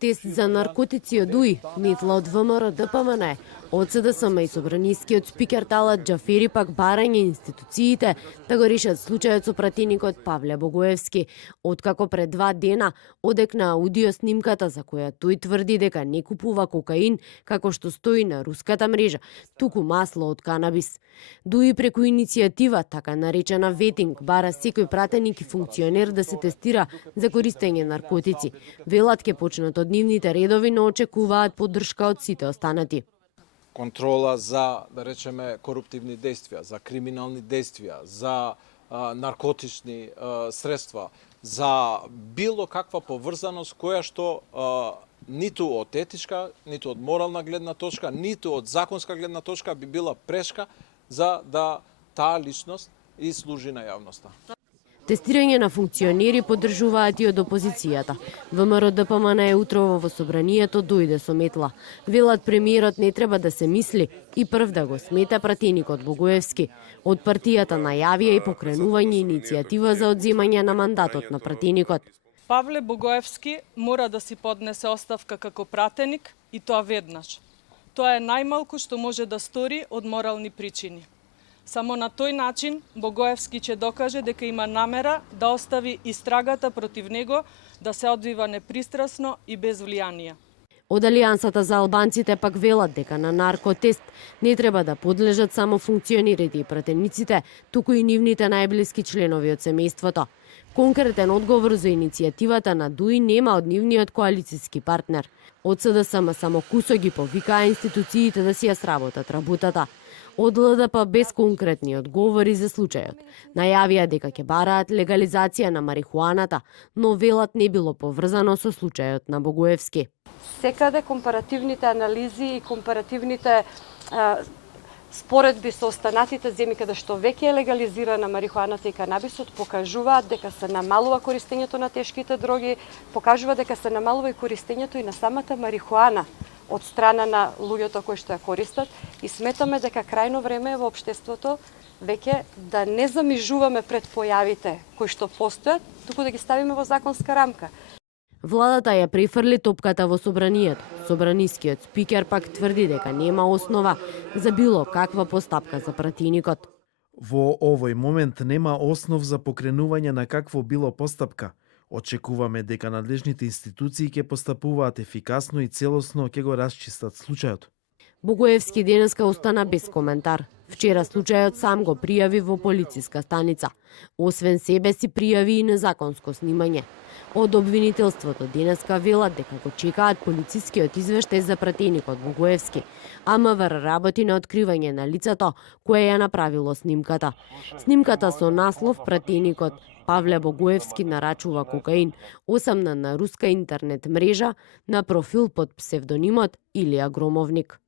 Тест за наркотици од УИ, Митла од ВМРО ДПМН, од СДСМ и собранискиот спикер Талат Џафери пак барање институциите да го решат случајот со пратеникот Павле Богоевски, откако пред 2 дена одекна аудио снимката за која тој тврди дека не купува кокаин како што стои на руската мрежа, туку масло од канабис. ДУИ преку иницијатива, така наречена ветинг, бара секој пратеник и функционер да се тестира за користење наркотици. Велат ке почнат од нивните редови, но очекуваат поддршка од сите останати. Контрола за, да речеме, коруптивни действија, за криминални действија, за наркотични средства, за било каква поврзаност која што ниту од етичка, ниту од морална гледна точка, ниту од законска гледна точка би била прешка за да таа личност и служи на јавноста. Тестирање на функционери поддржуваат и од опозицијата. ВМРО ДПМН утрово во собранието дојде со метла. Велат премиерот не треба да се мисли и прв да го смета пратеникот Богоевски. Од партијата најавија и покренување иницијатива за одземање на мандатот на пратеникот. Павле Богоевски мора да си поднесе оставка како пратеник и тоа веднаш. Тоа е најмалку што може да стори од морални причини. Само на тој начин Богоевски ќе докаже дека има намера да остави истрагата против него да се одвива непристрасно и без влијание. Од Алијансата за албанците пак велат дека на наркотест не треба да подлежат само функционерите и пратениците, туку и нивните најблиски членови од семејството. Конкретен одговор за иницијативата на ДУИ нема од нивниот коалициски партнер. Од СДСМ само кусо ги повикаа институциите да си ја сработат работата. Од ЛДП без конкретни одговори за случајот. Најавија дека ќе бараат легализација на марихуаната, но велат не било поврзано со случајот на Богоевски. Секаде компаративните анализи и компаративните споредби со останатите земји каде што веќе е легализирана марихуаната и канабисот покажуваат дека се намалува користењето на тешките дроги, покажува дека се намалува и користењето и на самата марихуана од страна на луѓето кои што ја користат и сметаме дека крајно време е во општеството веќе да не замижуваме пред појавите кои што постојат, туку да ги ставиме во законска рамка. Владата ја префрли топката во собранието. Собранискиот спикер пак тврди дека нема основа за било каква постапка за пратеникот. Во овој момент нема основ за покренување на какво било постапка. Очекуваме дека надлежните институции ќе постапуваат ефикасно и целосно ќе го расчистат случајот. Богоевски денеска остана без коментар. Вчера случајот сам го пријави во полициска станица. Освен себе си пријави и незаконско снимање. Од обвинителството денеска велат дека го чекаат полицискиот извештај за пратеникот Богоевски, а МВР работи на откривање на лицето кое ја направило снимката. Снимката со наслов "Пратеникот Павле Богоевски нарачува кокаин" осамна на руска интернет мрежа на профил под псевдонимот Илија Громовник.